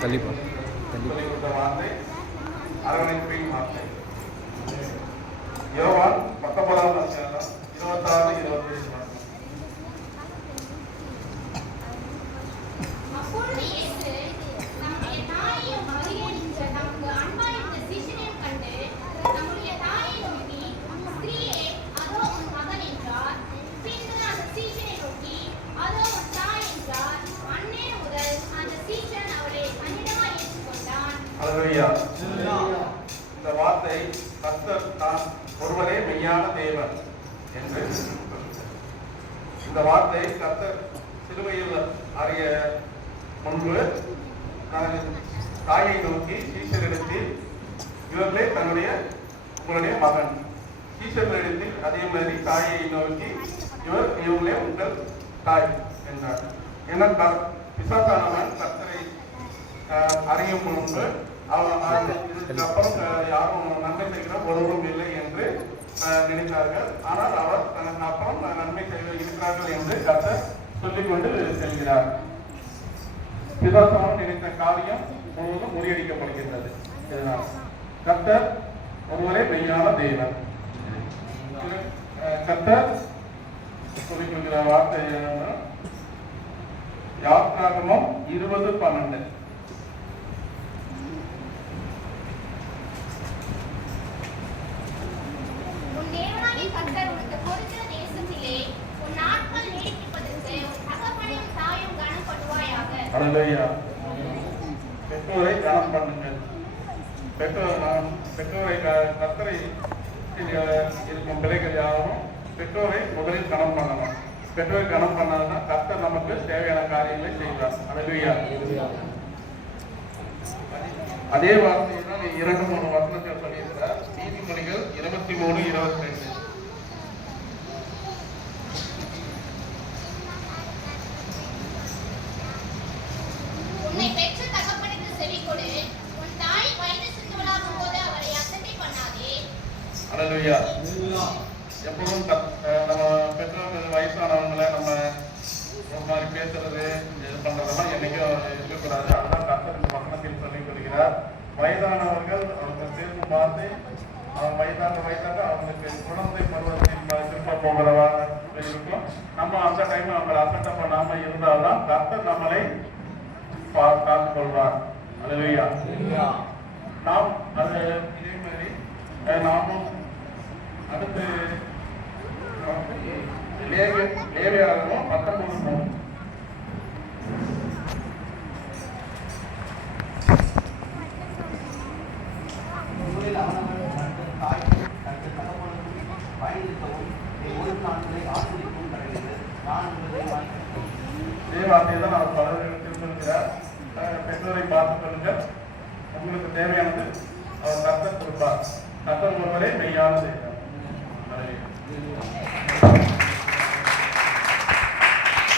சொல்லிக் கொடுத்த வார்த்தை அரவணைப்பின் வார்த்தை. யோவான் 19ஆம் அதிகாரம் 26-27. இந்த வார்த்தை கர்த்தர் தான் ஒருவரே மெய்யான தேவன் என்று. இந்த வார்த்தை கர்த்தர் சிலுவையில் அறிய முன்பு தாயை நோக்கி சீஷரிடத்தில் இவர்களே உங்களுடைய மகன். சீஷர்களிடத்தில் அதே மாதிரி தாயை நோக்கி இவங்களே உங்கள் தாய் என்றார். ஏன்னா பிசாசானவன் கர்த்தரை அறியும் முன்பு அப்புறம் யாரும் நன்மை செய்கிற ஒருவரும் இல்லை என்று நினைத்தார்கள். ஆனால் அவர் தனக்கு அப்புறம் நன்மை செய்ய இருக்கிறார்கள் என்று கர்த்தர் சொல்லிக் கொண்டு செல்கிறார். பிதாசானம் நினைத்த காரியம் முழுவதும் முறியடிக்கப்படுகின்றது. கர்த்தர் ஒருவரே மெய்யான தேவன். கர்த்தர் சொல்லிக் கொள்கிற வார்த்தை யாத்ராகமம் 20:12. பெற்றோரை கனம் பண்ணுங்கள். பெற்றோரை கர்த்தரை இருக்கும் பிள்ளைகள் யாரும் பெற்றோரை முதலில் கனம் பண்ணணும். பெற்றோரை கனம் பண்ணாதுன்னா கர்த்தர் நமக்கு தேவையான காரியங்களை செய்வார். அல்லேலூயா. அதே வார்த்தையை தான் 2-3 வசனத்தில் சொல்லியிருக்கிறார். நீதிமொழிகள் 23-22. அல்லேலூயா. எப்பவும் நம்ம பெற்றோர்கள் வயசானவங்களை நம்ம ஒரு மாதிரி பேசுறது இது பண்றதெல்லாம் என்னைக்கும் இருக்கக்கூடாது. அதுதான் கர்த்தர் இந்த வசனத்தில் சொல்லிக் கொடுக்கிறார். வயதானவர்கள் அவங்க பேசும் வார்த்தை வயதாக அவங்களுக்கு குழந்தை பருவத்தில் திரும்ப போகிறவா இருக்கும். நம்ம அந்த டைம் அவங்களை அசட்டை பண்ணாம இருந்தால்தான் கர்த்தர் நம்மளை காத்துக் கொள்வார். அல்லேலூயா. நாம் அது இதே மாதிரி நாமும் அடுத்து லேவியராகமம் 19. வார்த்தையை தான் அவர் பலவர்களுக்கு சொல்கிறார். பெற்றோரை பார்த்துக் கொள்ளுங்கள், உங்களுக்கு தேவையானது அவர் கர்த்தர் கொடுப்பார். கர்த்தர் ஒருவரே மெய்யான தேவன்.